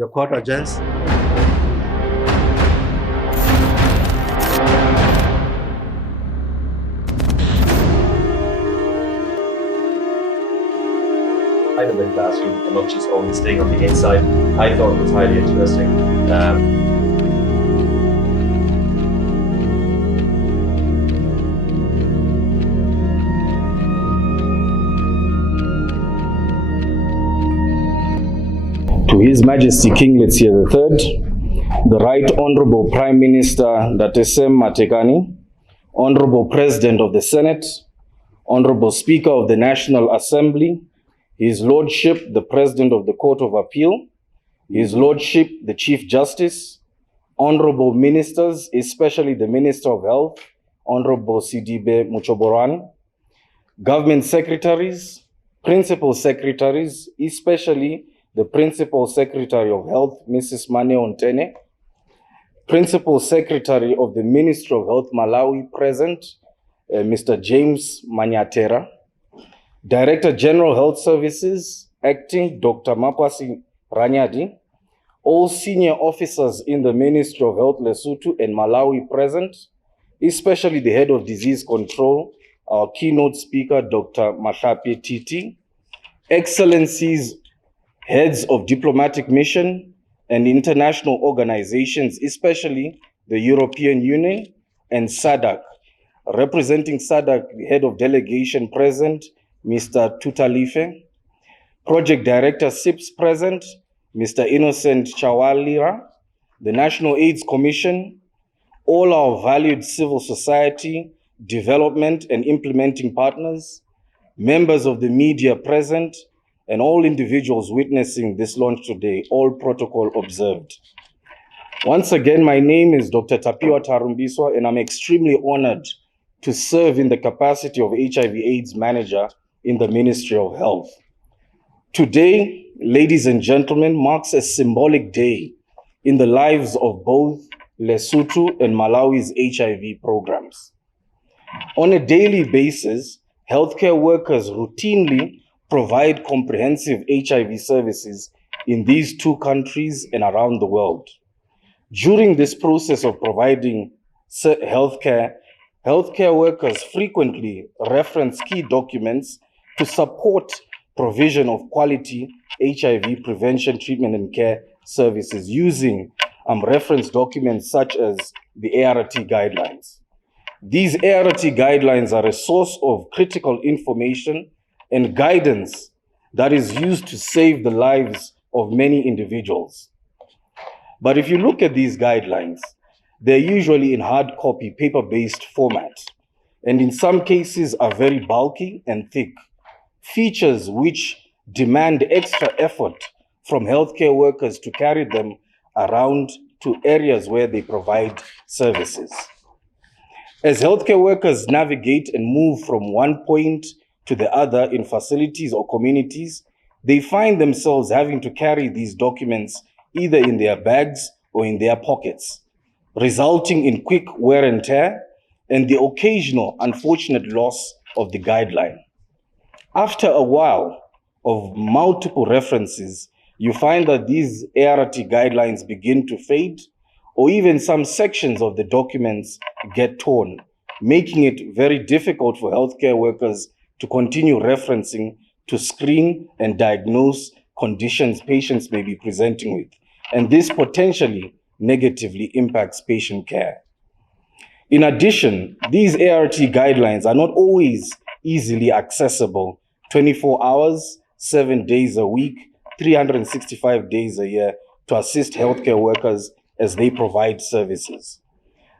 Your quarter, gents. Kind of in classroom and not just only staying on the inside. I thought it was highly interesting. To His Majesty King Letsie III, the Right Honorable Prime Minister Datesem Matekani, Honorable President of the Senate, Honorable Speaker of the National Assembly, His Lordship, the President of the Court of Appeal, His Lordship, the Chief Justice, Honorable Ministers, especially the Minister of Health, Honorable Sidibe Muchoboran, Government Secretaries, Principal Secretaries, especially the Principal Secretary of Health, Mrs. Mane Ontene, Principal Secretary of the Ministry of Health, Malawi, present, Mr. James Manyatera, Director General Health Services, Acting Dr. Mapasi Ranyadi, all senior officers in the Ministry of Health, Lesotho and Malawi present, especially the Head of Disease Control, our keynote speaker, Dr. Mahlapi Titi, Excellencies, Heads of Diplomatic Mission and international organizations, especially the European Union and SADC. Representing SADC, the Head of Delegation present, Mr. Tutalife. Project Director SIPS present, Mr. Innocent Chawalira. The National AIDS Commission, all our valued civil society, development and implementing partners, members of the media present, and all individuals witnessing this launch today, all protocol observed. Once again, my name is Dr. Tapiwa Tarumbiswa, and I'm extremely honored to serve in the capacity of HIV/AIDS Manager in the Ministry of Health. Today, ladies and gentlemen, marks a symbolic day in the lives of both Lesotho and Malawi's HIV programs. On a daily basis, healthcare workers routinely provide comprehensive HIV services in these two countries and around the world. During this process of providing healthcare workers frequently reference key documents to support provision of quality HIV prevention, treatment, and care services using reference documents such as the ART guidelines. These ART guidelines are a source of critical information and guidance that is used to save the lives of many individuals. But if you look at these guidelines, they're usually in hard copy, paper-based format, and in some cases are very bulky and thick, features which demand extra effort from healthcare workers to carry them around to areas where they provide services. As healthcare workers navigate and move from one point to the other in facilities or communities, they find themselves having to carry these documents either in their bags or in their pockets, resulting in quick wear and tear and the occasional unfortunate loss of the guideline. After a while of multiple references, you find that these ART guidelines begin to fade, or even some sections of the documents get torn, making it very difficult for healthcare workers to continue referencing to screen and diagnose conditions patients may be presenting with. And this potentially negatively impacts patient care. In addition, these ART guidelines are not always easily accessible 24 hours, 7 days a week, 365 days a year to assist healthcare workers as they provide services.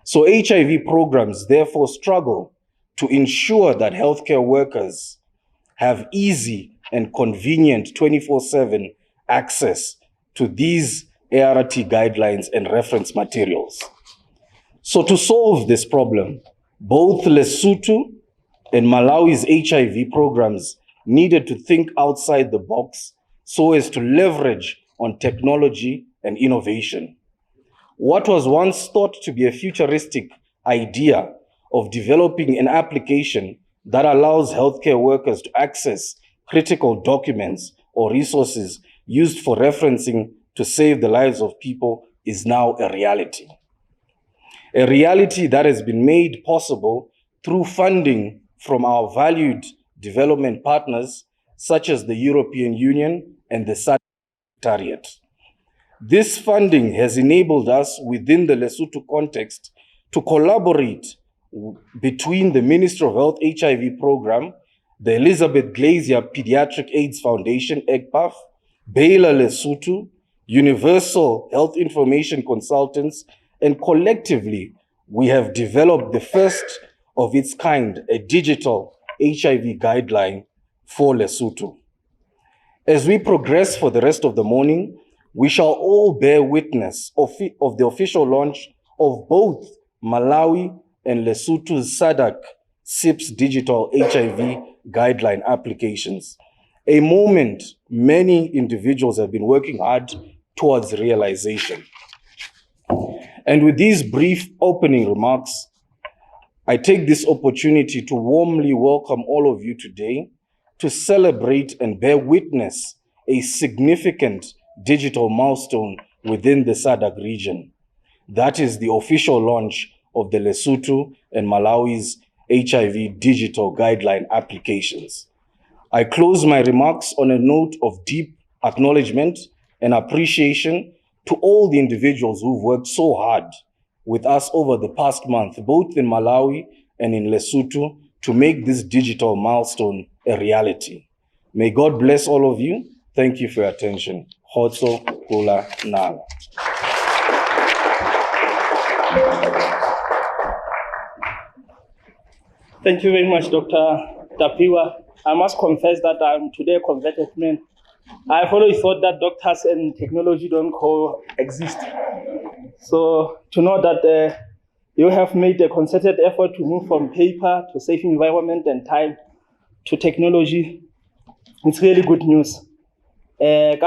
So HIV programs therefore struggle to ensure that healthcare workers have easy and convenient 24/7 access to these ART guidelines and reference materials. So to solve this problem, both Lesotho and Malawi's HIV programs needed to think outside the box so as to leverage on technology and innovation. What was once thought to be a futuristic idea of developing an application that allows healthcare workers to access critical documents or resources used for referencing to save the lives of people is now a reality. A reality that has been made possible through funding from our valued development partners, such as the European Union and the SADC Secretariat. This funding has enabled us within the Lesotho context to collaborate between the Ministry of Health HIV program, the Elizabeth Glazier Pediatric AIDS Foundation, EGPAF, Baylor Lesotho, Universal Health Information Consultants, and collectively, we have developed the first of its kind, a digital HIV guideline for Lesotho. As we progress for the rest of the morning, we shall all bear witness of the official launch of both Malawi and Lesotho's SADC SIPS digital HIV guideline applications, a moment many individuals have been working hard towards realization. And with these brief opening remarks, I take this opportunity to warmly welcome all of you today to celebrate and bear witness a significant digital milestone within the SADC region. That is the official launch of the Lesotho and Malawi's HIV digital guideline applications. I close my remarks on a note of deep acknowledgement and appreciation to all the individuals who've worked so hard with us over the past month, both in Malawi and in Lesotho, to make this digital milestone a reality. May God bless all of you. Thank you for your attention. Khotso Kula Nala. Thank you very much, Dr. Tapiwa. I must confess that I'm today a converted man. I've always thought that doctors and technology don't coexist. So to know that you have made a concerted effort to move from paper to safe environment and time to technology, it's really good news. So the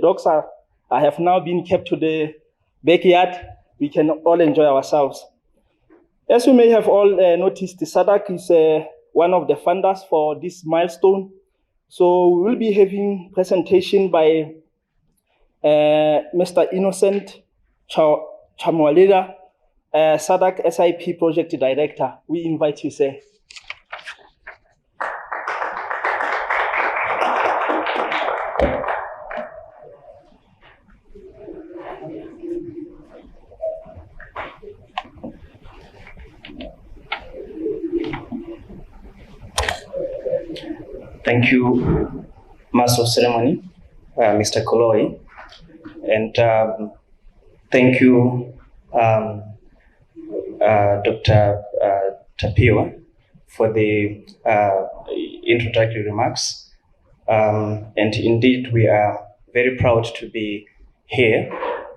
dogs have now been kept to the backyard. We can all enjoy ourselves. As you may have all noticed, the SADC is one of the funders for this milestone. So we will be having presentation by Mr. Innocent Chamwaleda, SADC SIP Project Director. We invite you, sir. Thank you, Master of Ceremony, Mr. Koloi, and thank you, Dr. Tapiwa, for the introductory remarks. And indeed, we are very proud to be here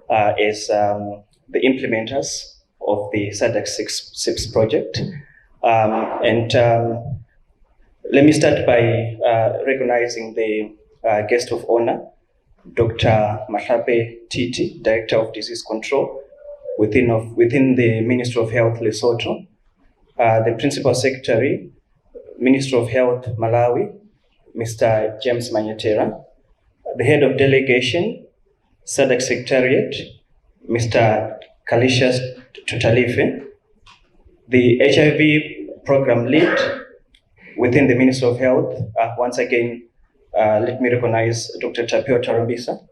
as the implementers of the SADC SIPS project. Let me start by recognizing the guest of honor, Dr. Mahlape Titi, Director of Disease Control within the Ministry of Health, Lesotho, the Principal Secretary, Ministry of Health, Malawi, Mr. James Manyetera, the Head of Delegation, SADC Secretariat, Mr. Kalishas Tutalife, the HIV Program Lead within the Ministry of Health. Once again, let me recognize Dr. Tapio Tarambisa,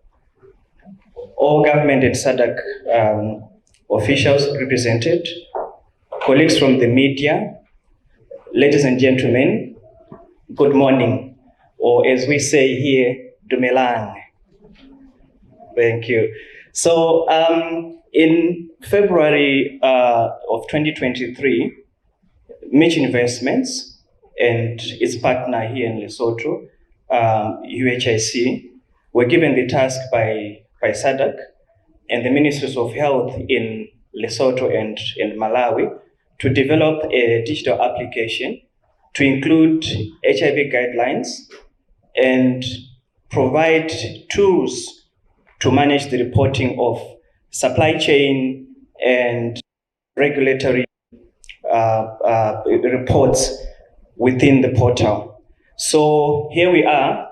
all government and SADC officials represented, colleagues from the media, ladies and gentlemen, good morning, or as we say here, Dumelang. Thank you. So in February of 2023, Mitch Investments and its partner here in Lesotho, UHIC, were given the task by SADC and the Ministries of Health in Lesotho and Malawi to develop a digital application to include HIV guidelines and provide tools to manage the reporting of supply chain and regulatory reports within the portal. So here we are,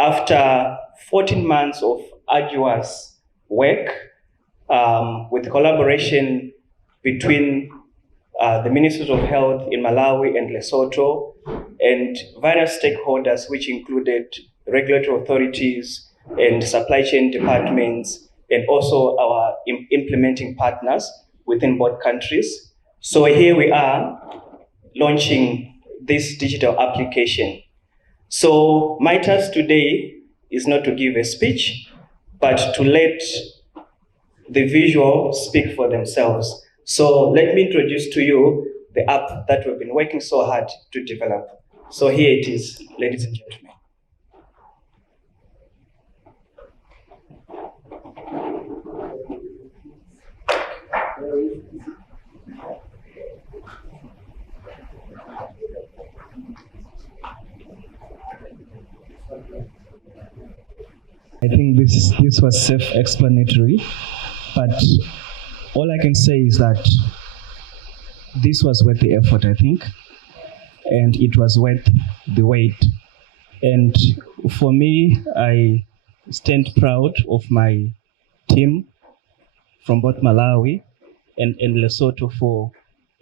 after 14 months of arduous work with collaboration between the Ministries of Health in Malawi and Lesotho, and various stakeholders, which included regulatory authorities and supply chain departments, and also our implementing partners within both countries. So here we are launching this digital application. So my task today is not to give a speech, but to let the visual speak for themselves. So let me introduce to you the app that we've been working so hard to develop. So here it is, ladies and gentlemen. I think this was self-explanatory, but all I can say is that this was worth the effort, I think, and it was worth the wait. And for me, I stand proud of my team from both Malawi and Lesotho for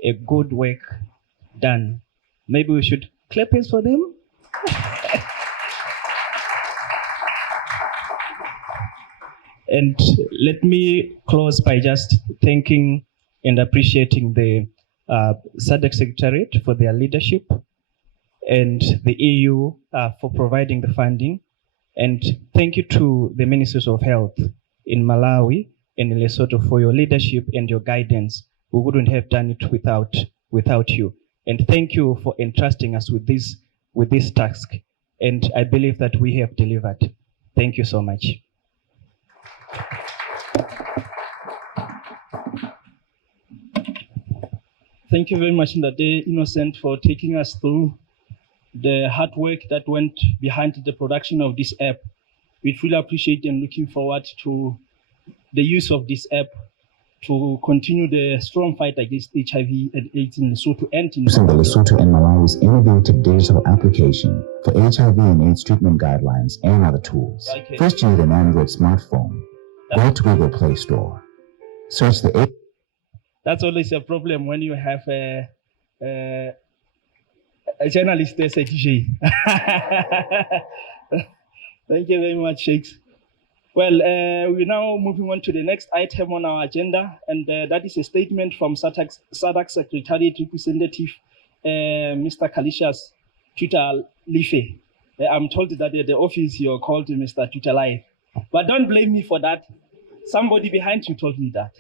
a good work done. Maybe we should clap hands for them. And let me close by just thanking and appreciating the SADC Secretariat for their leadership, and the EU for providing the funding. And thank you to the Ministries of Health in Malawi and in Lesotho for your leadership and your guidance. We wouldn't have done it without you. And thank you for entrusting us with this task. And I believe that we have delivered. Thank you so much. Thank you very much, Ndade Innocent, for taking us through the hard work that went behind the production of this app. We truly appreciate and looking forward to the use of this app to continue the strong fight against HIV and AIDS in Lesotho and in Using the Lesotho and Malawi's innovative digital application for HIV and AIDS treatment guidelines and other tools. Okay. First, you need an Android smartphone. Go to Google Play Store. Search the That's always a problem when you have a journalist as a DJ. Thank you very much, Shakes. Well, we're now moving on to the next item on our agenda, and that is a statement from SADC Secretariat Representative, Mr. Kalishas Tuta Life. I'm told that at the office you're called Mr. Tuta Life, but don't blame me for that. Somebody behind you told me that.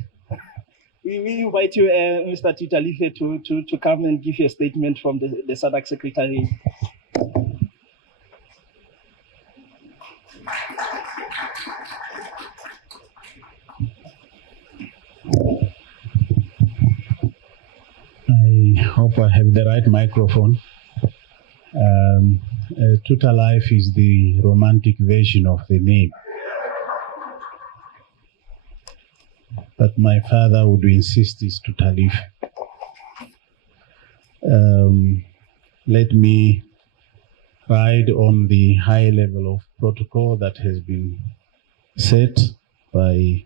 We invite you, Mr. Tuta Life, to come and give you a statement from the SADC Secretariat. I hope I have the right microphone. Tuta Life is the romantic version of the name. But my father would insist is Tuta Life. Let me ride on the high level of protocol that has been set by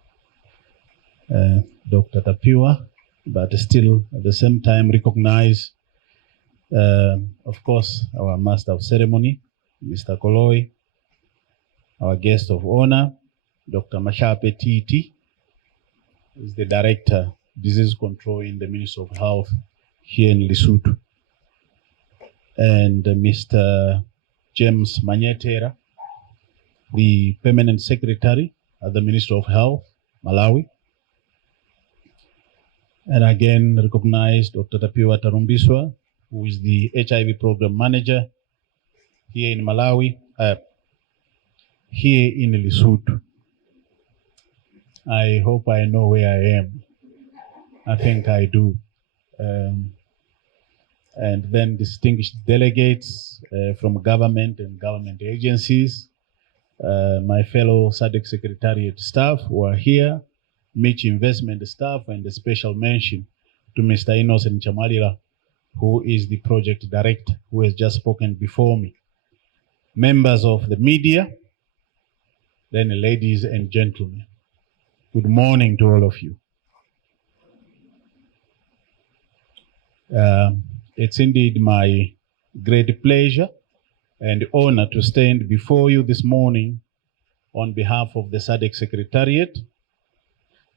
Dr. Tapiwa, but still at the same time recognize, of course, our master of ceremony, Mr. Koloi, our guest of honor, Dr. Mashape Titi, is the Director, Disease Control in the Ministry of Health here in Lesotho, and Mr. James Manyetera, the Permanent Secretary at the Ministry of Health, Malawi. And again, recognize Dr. Tapiwa Tarumbiswa, who is the HIV Program Manager here in Malawi, here in Lesotho. I hope I know where I am. I think I do. And then distinguished delegates from government and government agencies, my fellow SADC Secretariat staff who are here, Mitch Investment staff, and a special mention to Mr. Innocent Chamalila, who is the project director, who has just spoken before me. Members of the media, then ladies and gentlemen, good morning to all of you. It's indeed my great pleasure and honor to stand before you this morning on behalf of the SADC Secretariat,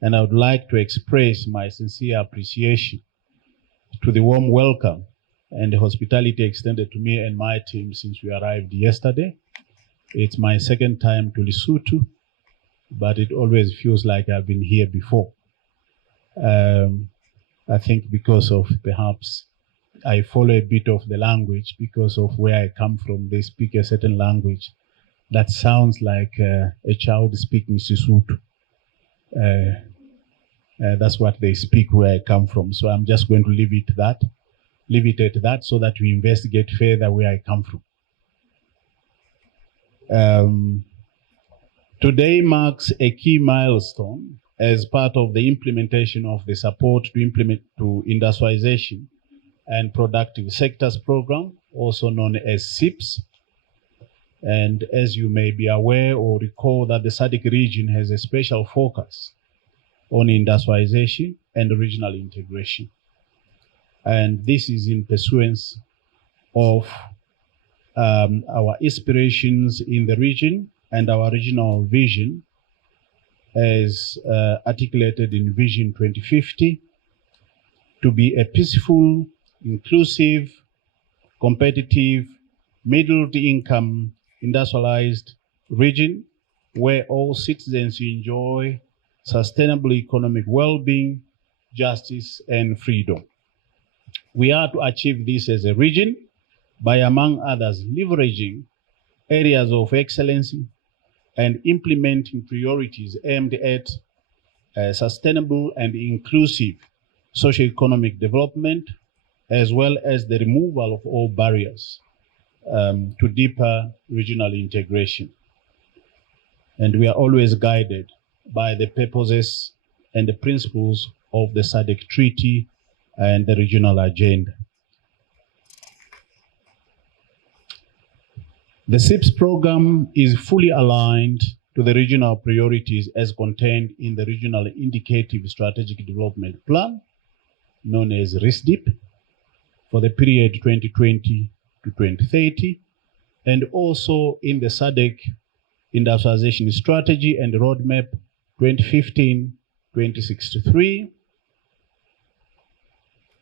and I would like to express my sincere appreciation to the warm welcome and the hospitality extended to me and my team since we arrived yesterday. It's my second time to Lesotho, but it always feels like I've been here before. I think because of perhaps I follow a bit of the language because of where I come from. They speak a certain language that sounds like a child speaking Sesotho. That's what they speak where I come from. So I'm just going to leave it at that so that we investigate further where I come from. Today marks a key milestone as part of the implementation of the support to industrialization and productive sectors program, also known as SIPS. And as you may be aware or recall that the SADC region has a special focus on industrialization and regional integration. And this is in pursuance of our aspirations in the region and our regional vision as articulated in Vision 2050 to be a peaceful, inclusive, competitive, middle-to-income, industrialized region where all citizens enjoy sustainable economic well-being, justice, and freedom. We are to achieve this as a region by, among others, leveraging areas of excellence and implementing priorities aimed at sustainable and inclusive socio-economic development, as well as the removal of all barriers to deeper regional integration. And we are always guided by the purposes and the principles of the SADC Treaty and the regional agenda. The SIPS program is fully aligned to the regional priorities as contained in the Regional Indicative Strategic Development Plan, known as RISDIP, for the period 2020 to 2030, and also in the SADC Industrialization Strategy and Roadmap 2015-2063,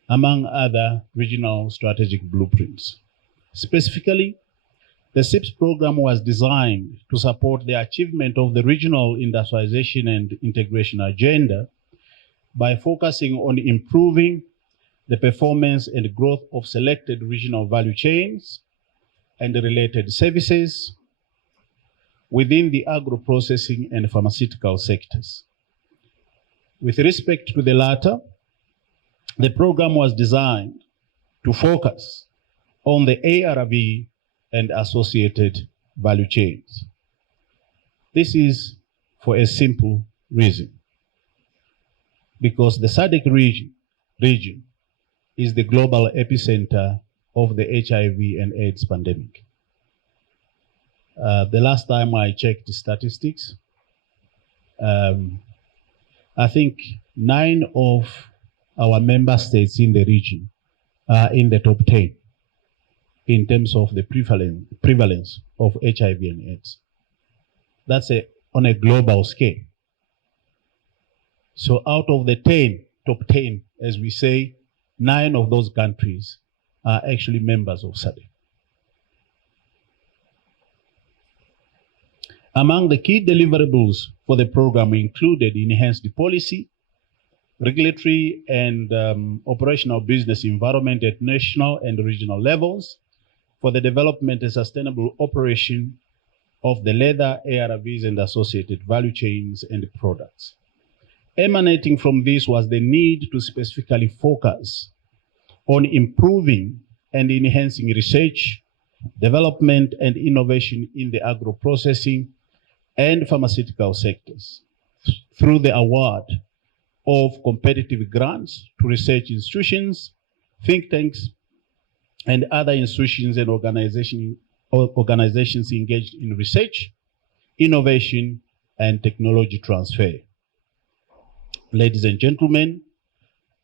among other regional strategic blueprints. Specifically, the SIPS program was designed to support the achievement of the regional industrialization and integration agenda by focusing on improving the performance and growth of selected regional value chains and related services within the agro-processing and pharmaceutical sectors. With respect to the latter, the program was designed to focus on the ARV and associated value chains. This is for a simple reason, because the SADC region is the global epicenter of the HIV and AIDS pandemic. The last time I checked the statistics, I think 9 of our member states in the region are in the top 10 in terms of the prevalence of HIV and AIDS. That's on a global scale. So out of the top 10, as we say, 9 of those countries are actually members of SADC. Among the key deliverables for the program included enhanced policy, regulatory and operational business environment at national and regional levels for the development and sustainable operation of the leather, ARVs, and associated value chains and products. Emanating from this was the need to specifically focus on improving and enhancing research, development, and innovation in the agro-processing and pharmaceutical sectors through the award of competitive grants to research institutions, think tanks, and other institutions and organizations engaged in research, innovation, and technology transfer. Ladies and gentlemen,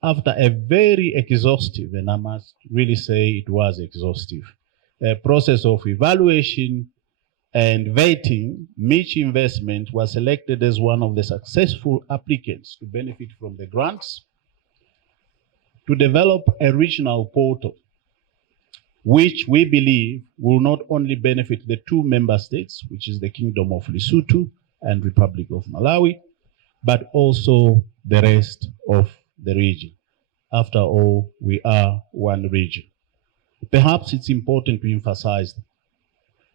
after a very exhaustive, and I must really say it was exhaustive, process of evaluation and vetting, Mitch Investment was selected as one of the successful applicants to benefit from the grants to develop a regional portal, which we believe will not only benefit the two member states, which is the Kingdom of Lesotho and Republic of Malawi, but also the rest of the region. After all, we are one region. Perhaps it's important to emphasize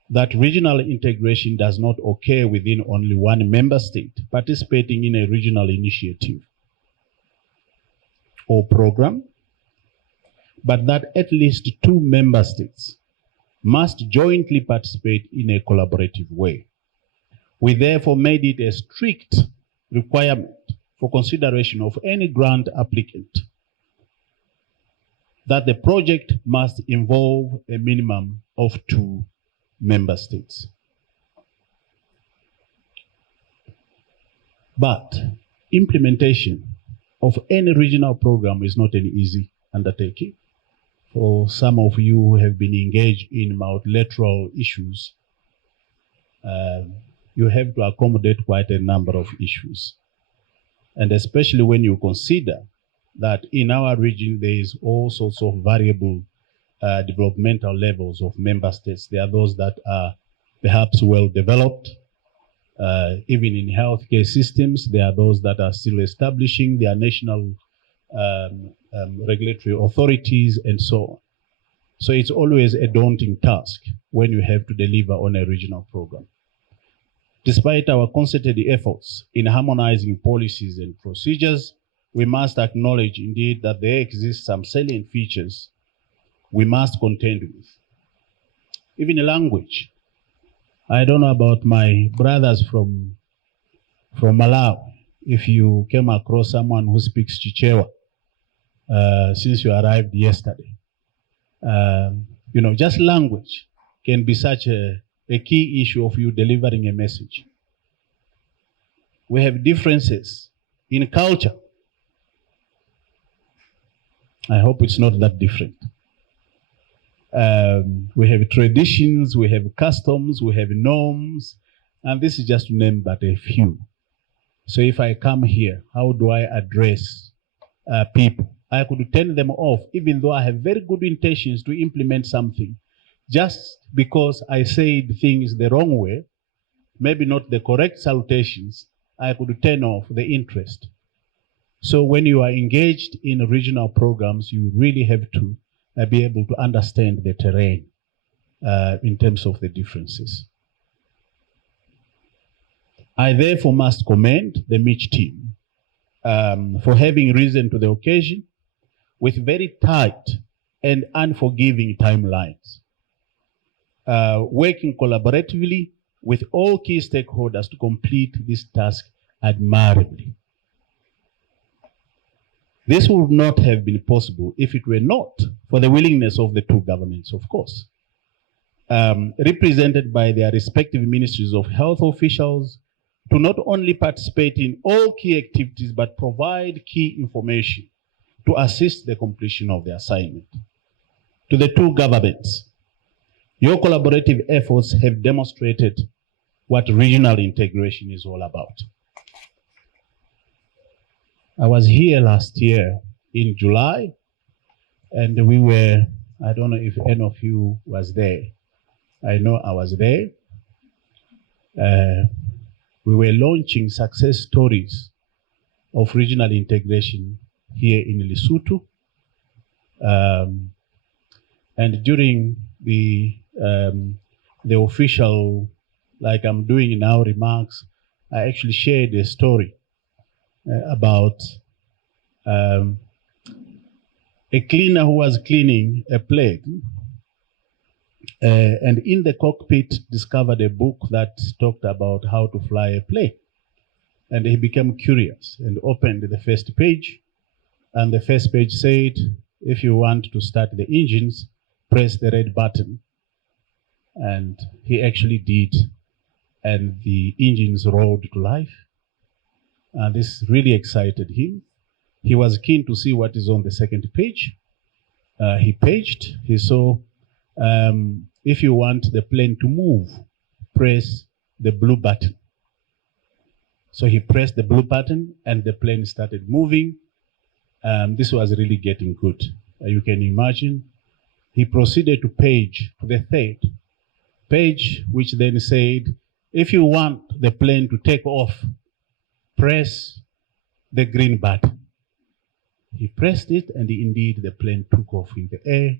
that regional integration does not occur within only one member state participating in a regional initiative or program, but that at least two member states must jointly participate in a collaborative way. We therefore made it a strict requirement for consideration of any grant applicant that the project must involve a minimum of two member states. But implementation of any regional program is not an easy undertaking. For some of you who have been engaged in multilateral issues, you have to accommodate quite a number of issues. And especially when you consider that in our region, there is all sorts of variable developmental levels of member states. There are those that are perhaps well developed, even in healthcare systems. There are those that are still establishing their national regulatory authorities and so on. So it's always a daunting task when you have to deliver on a regional program. Despite our concerted efforts in harmonizing policies and procedures, we must acknowledge indeed that there exist some salient features we must contend with. Even language. I don't know about my brothers from Malawi. If you came across someone who speaks Chichewa since you arrived yesterday, just language can be such a key issue of you delivering a message. We have differences in culture. I hope it's not that different. We have traditions, we have customs, we have norms, and this is just to name but a few. So if I come here, how do I address people? I could turn them off, even though I have very good intentions to implement something. Just because I said things the wrong way, maybe not the correct salutations, I could turn off the interest. So when you are engaged in regional programs, you really have to be able to understand the terrain in terms of the differences. I therefore must commend the Mitch team for having risen to the occasion with very tight and unforgiving timelines, working collaboratively with all key stakeholders to complete this task admirably. This would not have been possible if it were not for the willingness of the two governments, of course, represented by their respective ministries of health officials, to not only participate in all key activities, but provide key information to assist the completion of the assignment. To the two governments, your collaborative efforts have demonstrated what regional integration is all about. I was here last year in July, and we were, I don't know if any of you was there. I know I was there. We were launching success stories of regional integration here in Lesotho. And during the official, like I'm doing now, remarks, I actually shared a story about a cleaner who was cleaning a plane, and in the cockpit discovered a book that talked about how to fly a plane. And he became curious and opened the first page, and the first page said, if you want to start the engines, press the red button. And he actually did and the engines roared to life. And this really excited him. He was keen to see what is on the second page. He paged, he saw, if you want the plane to move, press the blue button. So he pressed the blue button and the plane started moving. This was really getting good. You can imagine. He proceeded to page to the third page, which then said, if you want the plane to take off, press the green button. He pressed it, and indeed the plane took off in the air.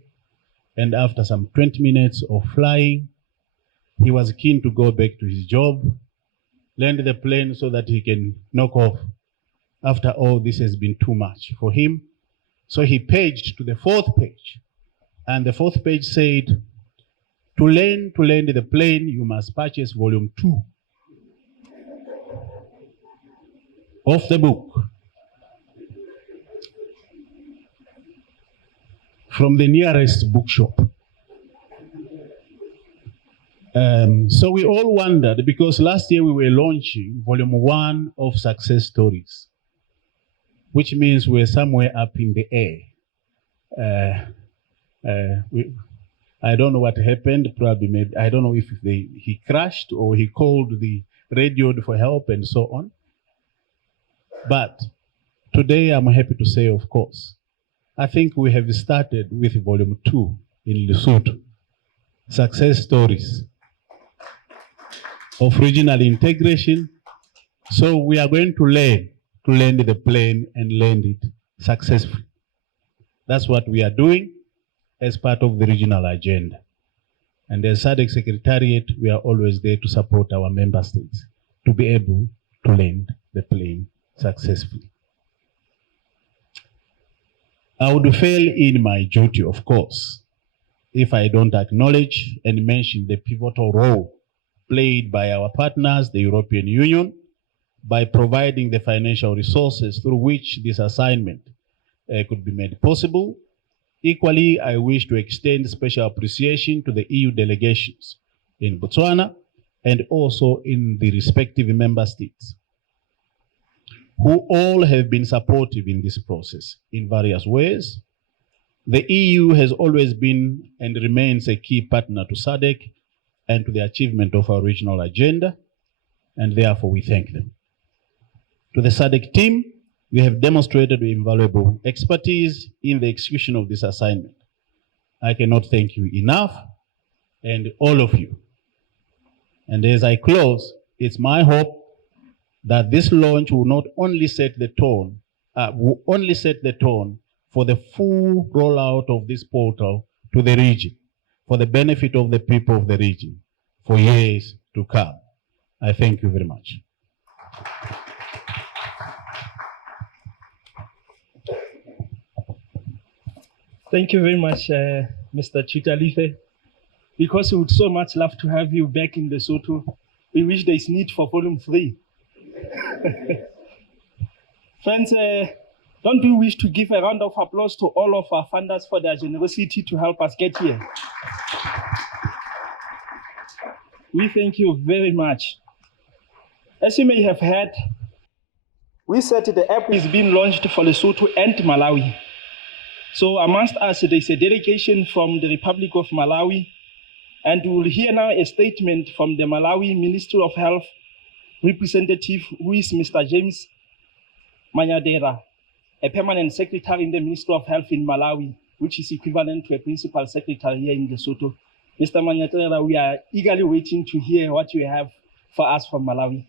And after some 20 minutes of flying, he was keen to go back to his job, land the plane so that he can knock off. After all, this has been too much for him. So he paged to the fourth page. And the fourth page said, to land the plane, you must purchase volume 2 of the book from the nearest bookshop. So we all wondered, because last year we were launching volume 1 of Success Stories, which means we're somewhere up in the air. I don't know what happened, probably maybe, I don't know if he crashed or he called the radio for help and so on. But today I'm happy to say, of course, I think we have started with volume 2 in Lesotho, Success Stories of Regional Integration. So we are going to learn to land the plane and land it successfully. That's what we are doing as part of the regional agenda. And as SADC Secretariat, we are always there to support our member states to be able to land the plane successfully. I would fail in my duty, of course, if I don't acknowledge and mention the pivotal role played by our partners, the European Union, by providing the financial resources through which this assignment could be made possible. Equally, I wish to extend special appreciation to the EU delegations in Botswana and also in the respective member states, who all have been supportive in this process in various ways. The EU has always been and remains a key partner to SADC and to the achievement of our regional agenda, and therefore we thank them. To the SADC team, you have demonstrated invaluable expertise in the execution of this assignment. I cannot thank you enough, and all of you. And as I close, it's my hope that this launch will not only set the tone, for the full rollout of this portal to the region, for the benefit of the people of the region, for years to come. I thank you very much. Thank you very much, Mr. Chitalife. Because we would so much love to have you back in Lesotho, we wish there is need for volume 3. Friends, don't we wish to give a round of applause to all of our funders for their generosity to help us get here? We thank you very much. As you may have heard, we said the app is being launched for Lesotho and Malawi. So amongst us, there is a delegation from the Republic of Malawi, and we will hear now a statement from the Malawi Ministry of Health representative, who is Mr. James Manyadera, a permanent secretary in the Ministry of Health in Malawi, which is equivalent to a principal secretary here in Lesotho. Mr. Manyadera, we are eagerly waiting to hear what you have for us from Malawi.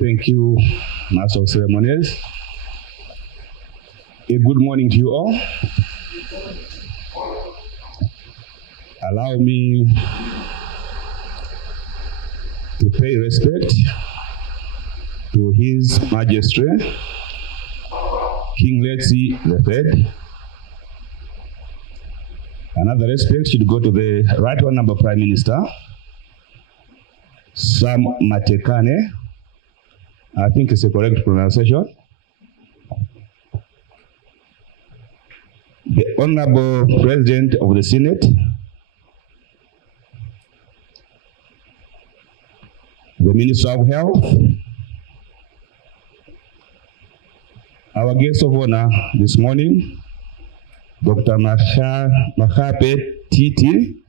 Thank you, Master of Ceremonies. A good morning to you all. Allow me to pay respect to His Majesty, King Letsi III. Another respect should go to the Right Honorable Prime Minister, Sam Matekane. I think it's a correct pronunciation. The Honorable President of the Senate, the Minister of Health, our guest of honor this morning, Dr. Mahape Titi,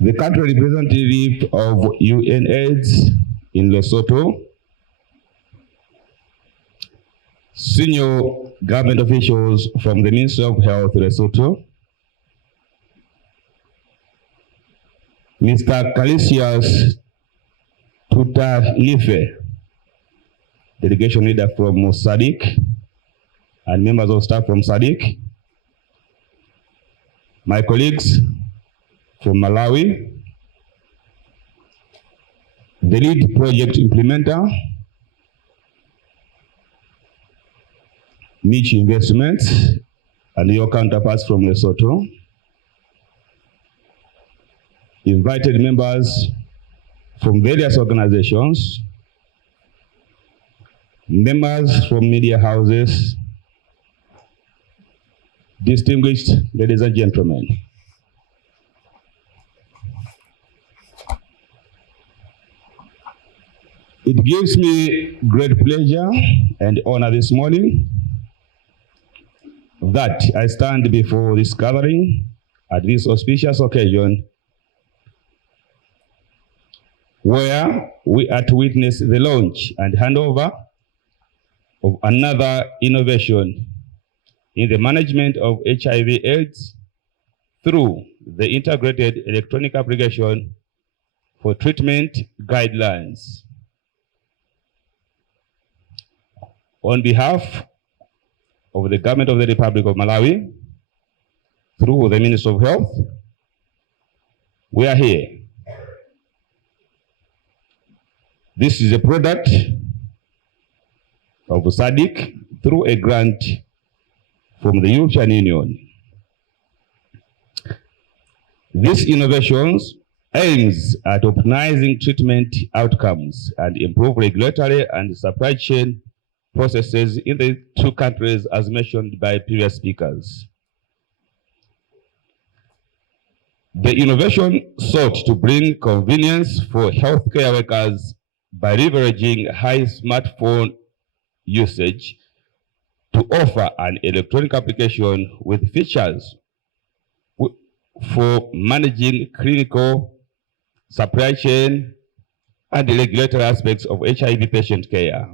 the country representative of UNAIDS in Lesotho, senior government officials from the Ministry of Health, Lesotho, Mr. Calisius Tutalife, delegation leader from SADC, and members of staff from SADC, my colleagues from Malawi, the lead project implementer, Mitch Investments, and your counterparts from Lesotho, invited members from various organizations, members from media houses, distinguished ladies and gentlemen. It gives me great pleasure and honor this morning that I stand before this gathering at this auspicious occasion where we are to witness the launch and handover of another innovation in the management of HIV/AIDS through the integrated electronic application for treatment guidelines. On behalf of the government of the Republic of Malawi, through the Ministry of Health, we are here. This is a product of SADC through a grant from the European Union. These innovations aims at optimizing treatment outcomes and improve regulatory and supply chain processes in the two countries as mentioned by previous speakers. The innovation sought to bring convenience for healthcare workers by leveraging high smartphone usage to offer an electronic application with features for managing clinical, supply chain, and the regulatory aspects of HIV patient care.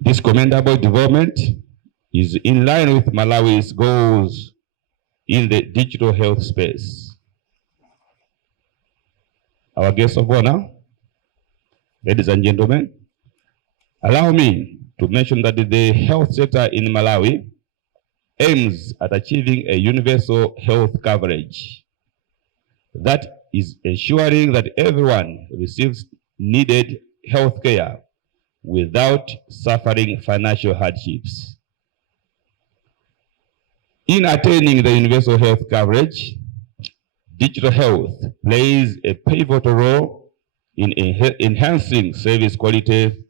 This commendable development is in line with Malawi's goals in the digital health space. Our guests of honor, ladies and gentlemen, allow me to mention that the health sector in Malawi aims at achieving a universal health coverage that is ensuring that everyone receives needed health care without suffering financial hardships. In attaining the universal health coverage, digital health plays a pivotal role in enhancing service quality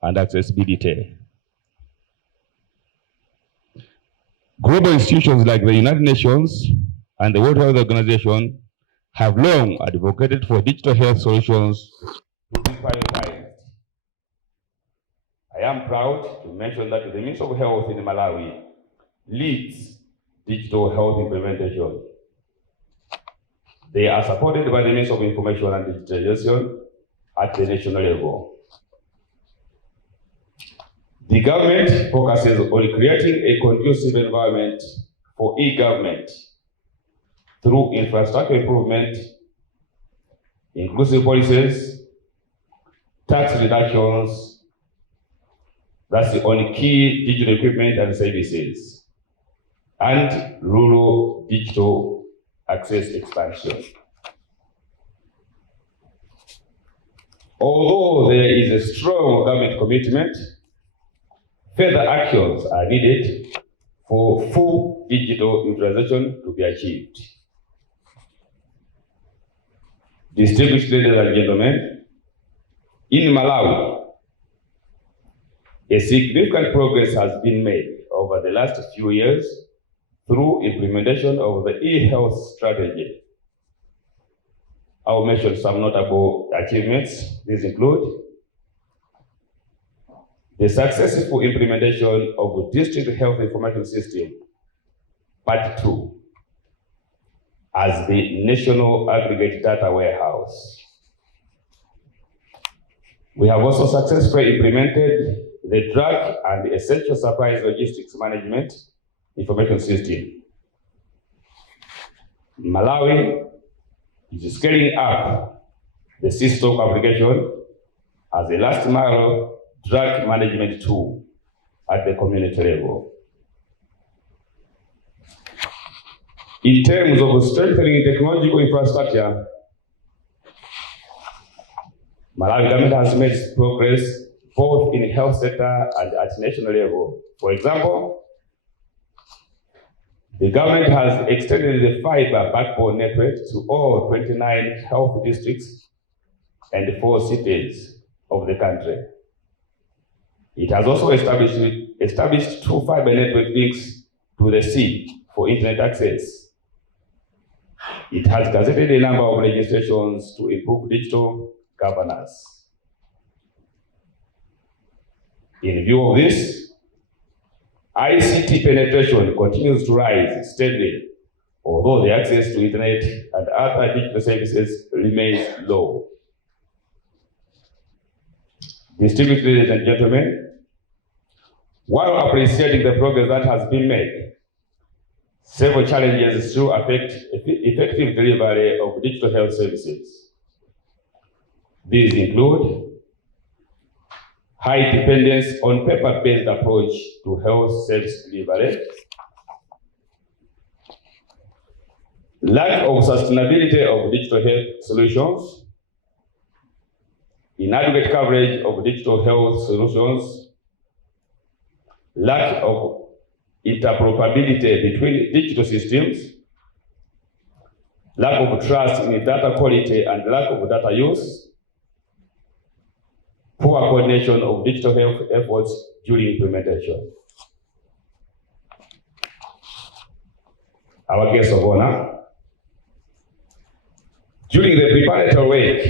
and accessibility. Global institutions like the United Nations and the World Health Organization have long advocated for digital health solutions to be prioritized. I am proud to mention that the Ministry of Health in Malawi leads digital health implementation. They are supported by the Ministry of Information and Digitalization at the national level. The government focuses on creating a conducive environment for e-government through infrastructure improvement, inclusive policies, tax reductions, that's on key digital equipment and services, and rural digital access expansion. Although there is a strong government commitment, further actions are needed for full digital utilization to be achieved. Distinguished ladies and gentlemen, in Malawi, a significant progress has been made over the last few years through implementation of the e-health strategy. I will mention some notable achievements. These include the successful implementation of District Health Information System, Part 2, as the National Aggregate Data Warehouse. We have also successfully implemented the Drug and Essential Supplies Logistics Management Information System. Malawi is scaling up the system application as a last mile drug management tool at the community level. In terms of strengthening technological infrastructure, Malawi government has made progress both in health sector and at national level. For example, the government has extended the fiber backbone network to all 29 health districts and 4 cities of the country. It has also established 2 fiber network links to the sea for internet access. It has gazetted a number of legislations to improve digital governance. In view of this, ICT penetration continues to rise steadily, although the access to internet and other digital services remains low. Distinguished ladies and gentlemen, while appreciating the progress that has been made, several challenges still affect effective delivery of digital health services. These include high dependence on paper-based approach to health service delivery, lack of sustainability of digital health solutions, inadequate coverage of digital health solutions, lack of interoperability between digital systems, lack of trust in data quality and lack of data use, poor coordination of digital health efforts during implementation. Our guest of honor, during the preparatory work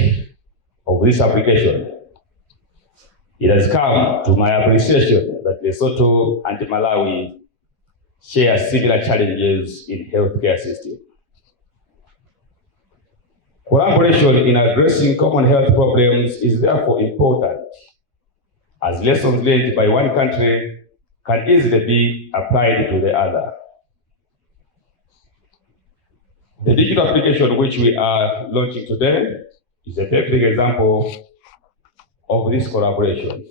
of this application, it has come to my appreciation that Lesotho and Malawi share similar challenges in healthcare system. Collaboration in addressing common health problems is therefore important, as lessons learned by one country can easily be applied to the other. The digital application which we are launching today is a perfect example of this collaboration.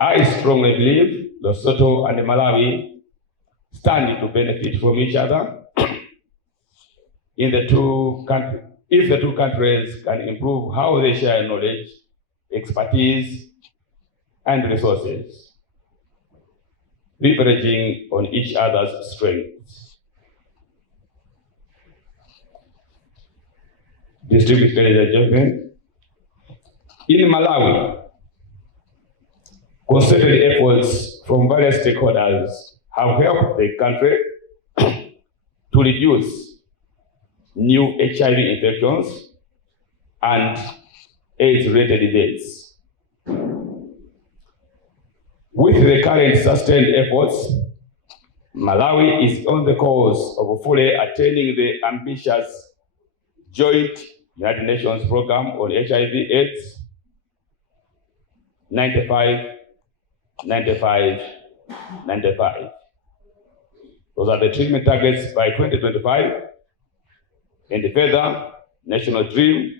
I strongly believe Lesotho and Malawi stand to benefit from each other if the two countries can improve how they share knowledge, expertise, and resources, leveraging on each other's strengths. Distinguished ladies and gentlemen, in Malawi, concerted efforts from various stakeholders have helped the country to reduce new HIV infections and AIDS-related deaths. With the current sustained efforts, Malawi is on the course of fully attaining the ambitious joint United Nations program on HIV/AIDS 95-95-95. Those are the treatment targets by 2025, and the further national dream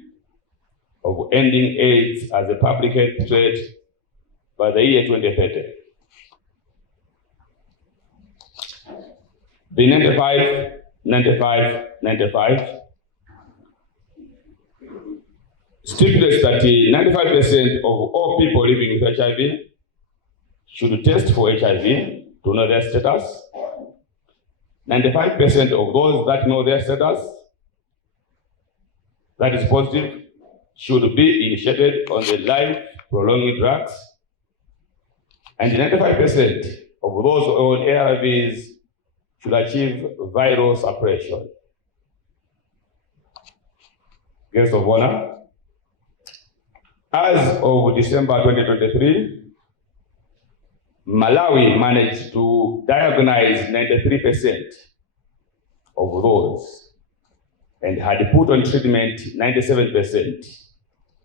of ending AIDS as a public health threat by the year 2030. The 95-95-95 stipulates that 95% of all people living with HIV should test for HIV to know their status. 95% of those that know their status, that is positive, should be initiated on the life-prolonging drugs. And 95% of those on ARVs should achieve viral suppression. Guest of honor, as of December 2023, Malawi managed to diagnose 93% of those and had put on treatment 97%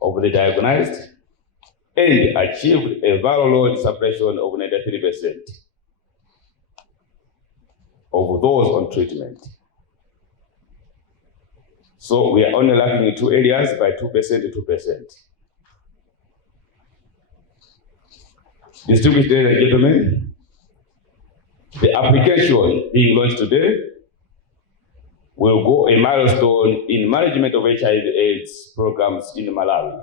of the diagnosed and achieved a viral load suppression of 93% of those on treatment. So we are only lacking in two areas by 2% to 2%. Distinguished ladies and gentlemen, the application being launched today will go a milestone in management of HIV/AIDS programs in Malawi.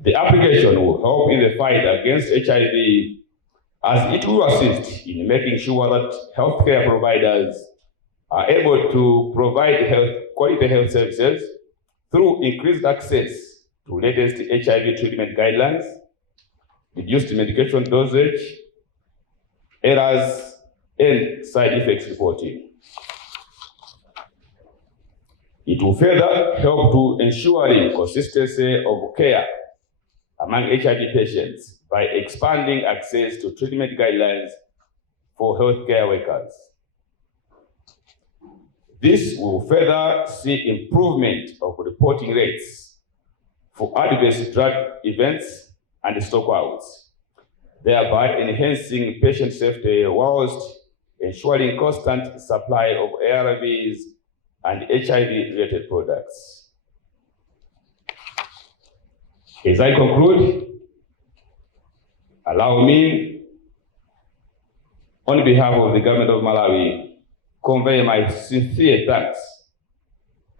The application will help in the fight against HIV as it will assist in making sure that healthcare providers are able to provide quality health services through increased access to latest HIV treatment guidelines, reduced medication dosage, errors, and side effects reporting. It will further help to ensuring consistency of care among HIV patients by expanding access to treatment guidelines for healthcare workers. This will further see improvement of reporting rates for adverse drug events and stockouts, thereby enhancing patient safety whilst ensuring constant supply of ARVs and HIV-related products. As I conclude, allow me, on behalf of the government of Malawi, convey my sincere thanks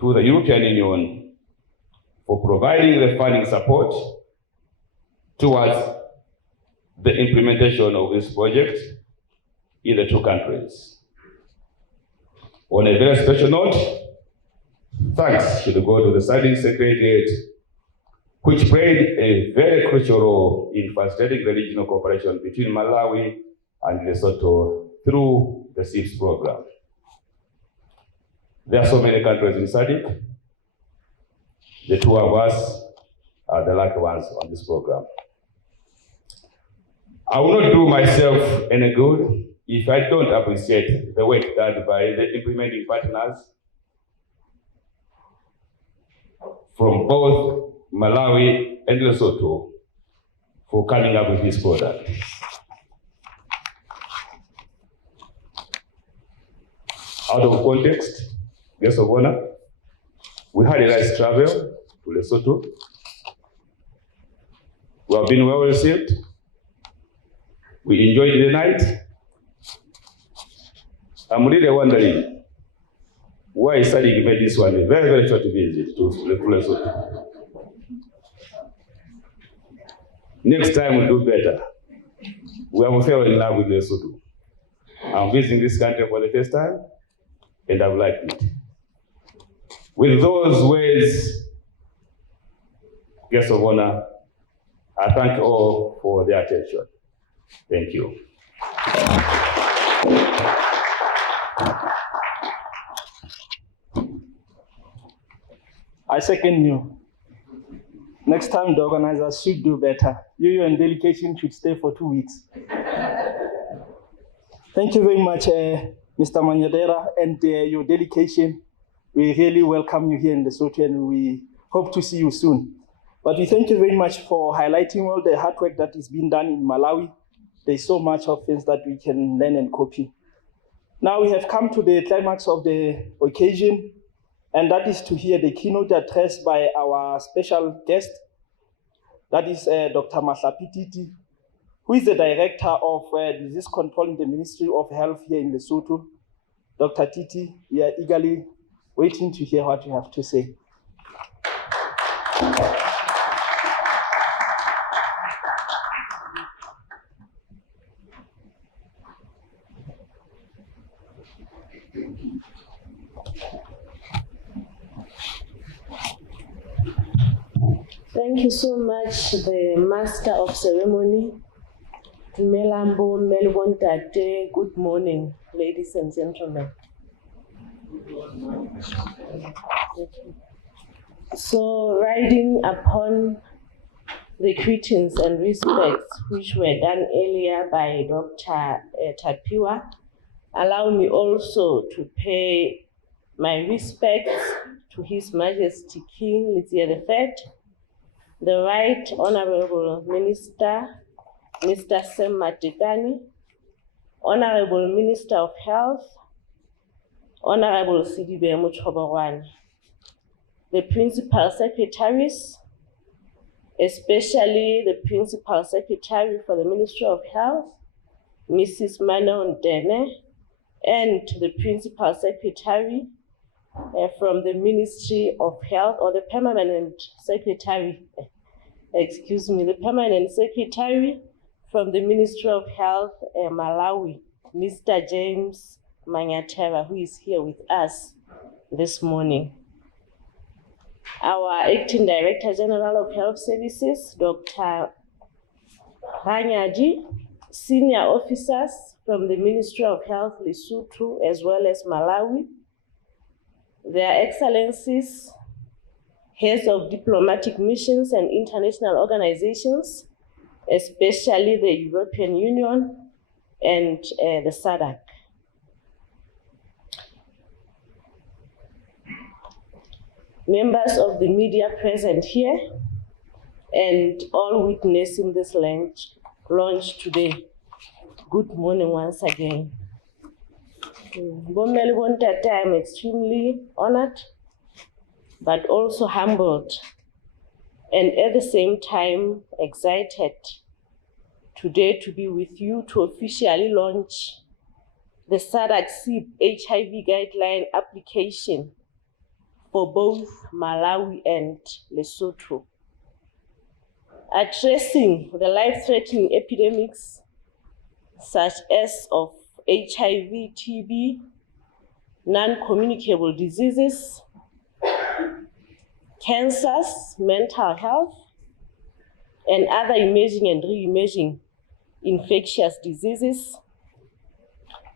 to the European Union for providing the funding support towards the implementation of this project in the two countries. On a very special note, thanks should go to the SADC Secretariat, which played a very crucial role in facilitating the regional cooperation between Malawi and Lesotho through the CIPS program. There are so many countries in SADC. The two of us are the lucky ones on this program. I will not do myself any good if I don't appreciate the work done by the implementing partners from both Malawi and Lesotho for coming up with this product. Out of context, guest of honor, we had a nice travel to Lesotho. We have been well received. We enjoyed the night. I'm really wondering why SADC made this one a very, very short visit to Lesotho. Next time we'll do better. We have fell in love with Lesotho. I'm visiting this country for the first time, and I've liked it. With those words, guests of honor, I thank all for their attention. Thank you. I second you. Next time the organizers should do better. You and delegation should stay for 2 weeks. Thank you very much, Mr. Manyadera, and your delegation. We really welcome you here in Lesotho, and we hope to see you soon. But we thank you very much for highlighting all the hard work that is being done in Malawi. There's so much of things that we can learn and copy. Now we have come to the climax of the occasion, and that is to hear the keynote address by our special guest. That is Dr. Mahlapi Titi, who is the Director of Disease Control in the Ministry of Health here in Lesotho. Dr. Titi, we are eagerly waiting to hear what you have to say. Thank you so much, the Master of Ceremony, Tumelambo Melbourne Tate. Good morning, ladies and gentlemen. So, riding upon the greetings and respects which were done earlier by Dr. Tapiwa, allow me also to pay my respects to His Majesty King Letsie III, the Right Honorable Minister, Mr. Sam Matekane, Honorable Minister of Health, Honorable Sidibe Muchobowani, the Principal Secretaries, especially the Principal Secretary for the Ministry of Health, Mrs. Manon Dene, and the Principal Secretary from the Ministry of Health, or the Permanent Secretary, the Permanent Secretary from the Ministry of Health, Malawi, Mr. James Mangatera, who is here with us this morning. Our Acting Director General of Health Services, Dr. Hanyaji, senior officers from the Ministry of Health, Lesotho, as well as Malawi, Their Excellencies, heads of diplomatic missions and international organizations, especially the European Union and the SADC. Members of the media present here, and all witnessing this launch today, good morning once again. I'm extremely honored, but also humbled, and at the same time excited today to be with you to officially launch the SADC HIV Guideline application for both Malawi and Lesotho, addressing the life-threatening epidemics such as of HIV, TB, non-communicable diseases, cancers, mental health, and other emerging and re-emerging infectious diseases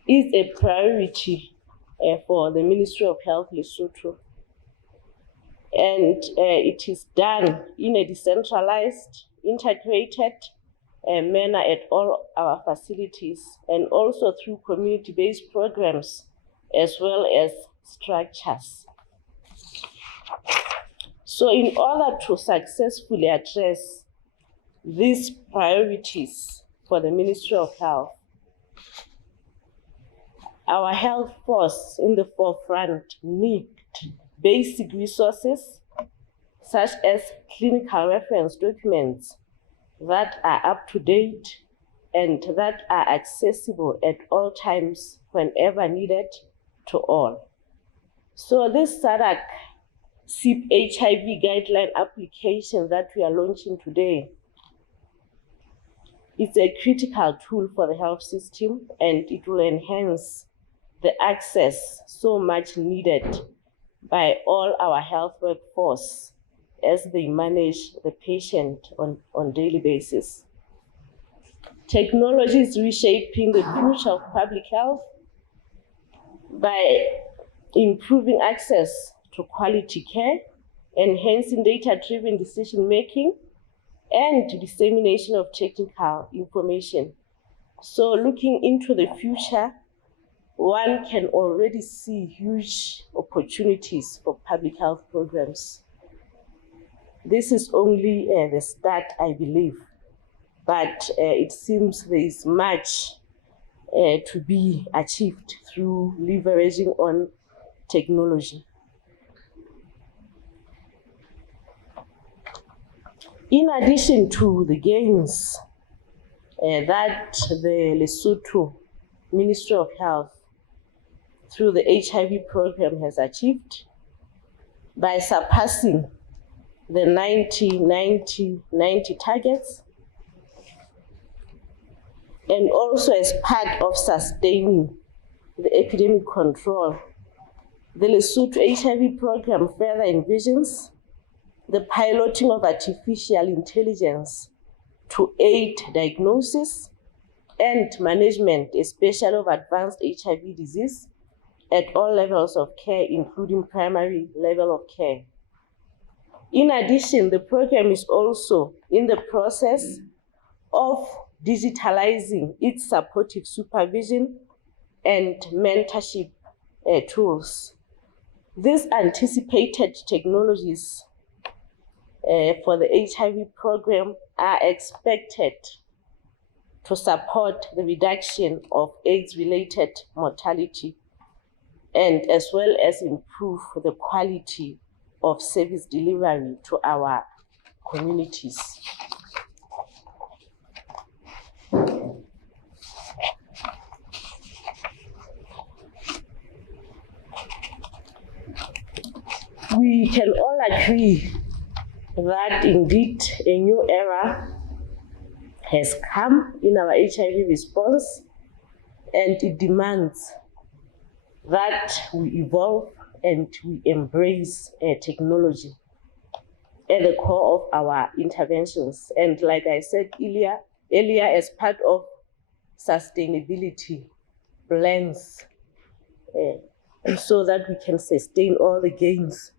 is a priority for the Ministry of Health, Lesotho. And it is done in a decentralized, integrated manner at all our facilities, and also through community-based programs as well as structures. So in order to successfully address these priorities for the Ministry of Health, our health force in the forefront need basic resources such as clinical reference documents that are up to date and that are accessible at all times whenever needed to all. So this SADC SIP HIV guideline application that we are launching today is a critical tool for the health system, and it will enhance the access so much needed by all our health workforce as they manage the patient on daily basis. Technology is reshaping the future of public health by improving access to quality care, enhancing data-driven decision-making, and dissemination of technical information. So looking into the future, one can already see huge opportunities for public health programs. This is only the start, I believe, but it seems there is much to be achieved through leveraging on technology. In addition to the gains that the Lesotho Ministry of Health through the HIV program has achieved by surpassing the 90-90-90 targets, and also as part of sustaining the epidemic control, the Lesotho HIV program further envisions the piloting of artificial intelligence to aid diagnosis and management, especially of advanced HIV disease at all levels of care, including primary level of care. In addition, the program is also in the process of digitalizing its supportive supervision and mentorship tools. These anticipated technologies for the HIV program are expected to support the reduction of AIDS-related mortality and as well as improve the quality of service delivery to our communities. We can all agree that indeed a new era has come in our HIV response, and it demands that we evolve and we embrace technology at the core of our interventions. And like I said earlier, as part of sustainability plans, so that we can sustain all the gains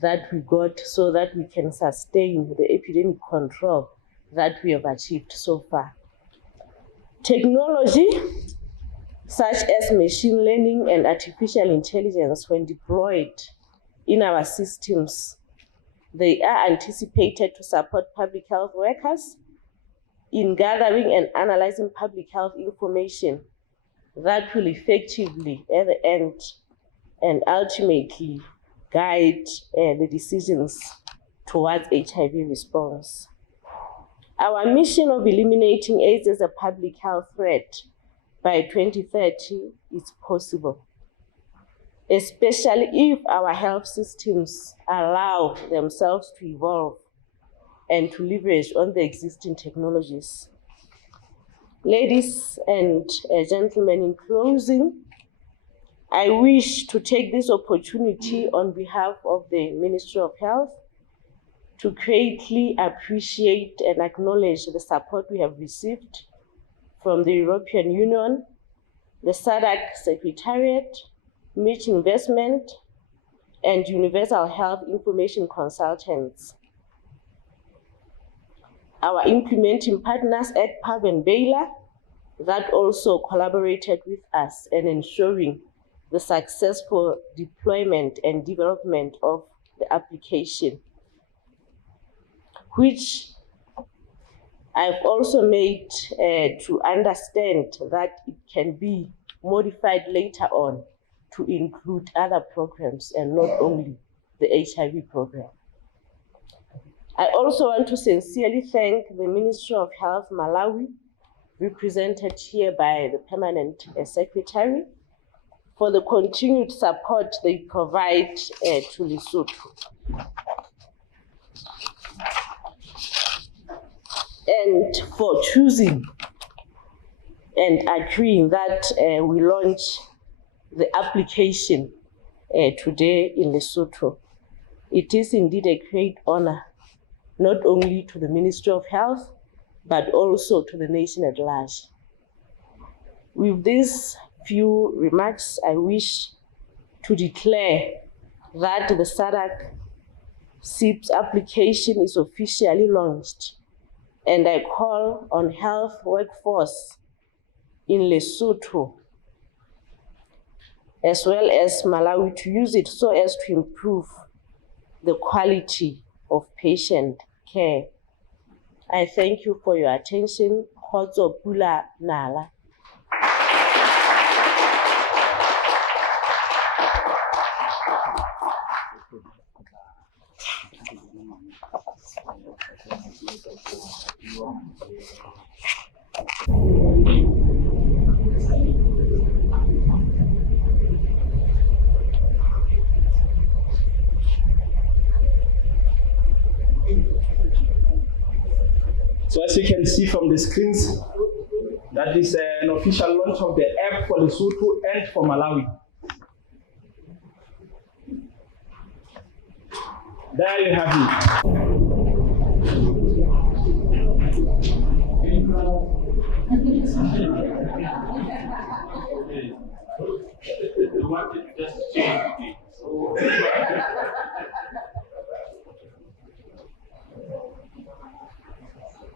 that we got, so that we can sustain the epidemic control that we have achieved so far. Technology such as machine learning and artificial intelligence, when deployed in our systems, they are anticipated to support public health workers in gathering and analyzing public health information that will effectively, at the end, and ultimately guide the decisions towards HIV response. Our mission of eliminating AIDS as a public health threat by 2030 is possible, especially if our health systems allow themselves to evolve and to leverage on the existing technologies. Ladies and gentlemen, in closing, I wish to take this opportunity on behalf of the Ministry of Health to greatly appreciate and acknowledge the support we have received from the European Union, the SADC Secretariat, Mitch Investment, and Universal Health Information Consultants. Our implementing partners at PAV and Baylor that also collaborated with us in ensuring the successful deployment and development of the application, which I've also made to understand that it can be modified later on to include other programs and not only the HIV program. I also want to sincerely thank the Ministry of Health Malawi, represented here by the Permanent Secretary, for the continued support they provide to Lesotho. And for choosing and agreeing that we launch the application today in Lesotho. It is indeed a great honor, not only to the Ministry of Health, but also to the nation at large. With these few remarks, I wish to declare that the SADC SIPS application is officially launched, and I call on health workforce in Lesotho as well as Malawi to use it so as to improve the quality of patient care. I thank you for your attention. Khotso pula nala. So as you can see from the screens, that is an official launch of the app for Lesotho and for Malawi. There you have it.